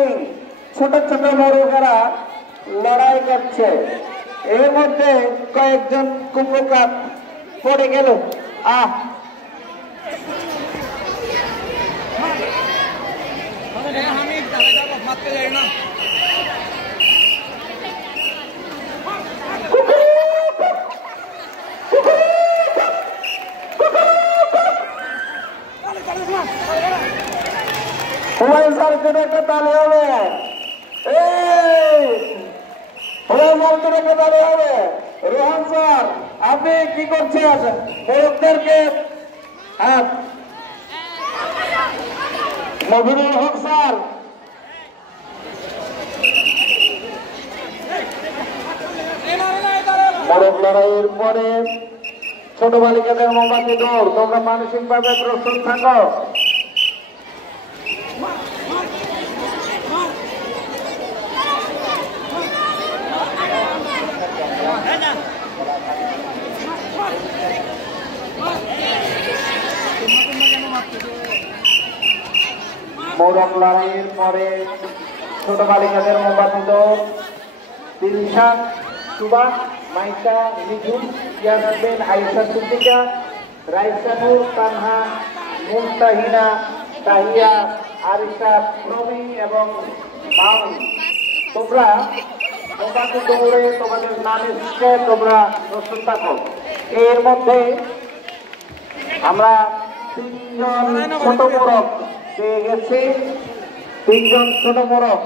সামনে ছোট ছোট মোরগেরা লড়াই করছে। এর মধ্যে কয়েকজন কুম্ভকার পড়ে গেল। হুমায়ুন স্যার দুটোকে তালে হবে, হুমায়ুন স্যার দুটোকে তালে হবে। রোহন স্যার আপনি কি করছেন? মোরগদেরকে মবিনুল হক স্যার মোরগ লড়াইয়ের পরে ছোট বালিকাদের মোমবাতি দৌড়। তোমরা মানসিক ভাবে প্রস্তুত থাকো। মোরগ লড়াইয়ের পরে ছোট বালিকাদের মোমবাতি দৌড়। দিলশান, সুবা, মাইসা, নিঝুম, ইয়াসমিন, আয়েশা, সিদ্দিকা, রাইসা নূর, তানহা, মুমতাহিনা, তাহিয়া, আরিশা, প্রবী এবং মাউনি। তোমরা মোমবাতি দৌড়ে তোমাদের নামের শিখে তোমরা প্রস্তুত থাকো। এর মধ্যে আমরা 3 জন ছোট মোরগ পেয়ে গেছি। 3 জন ছোট মোরগ।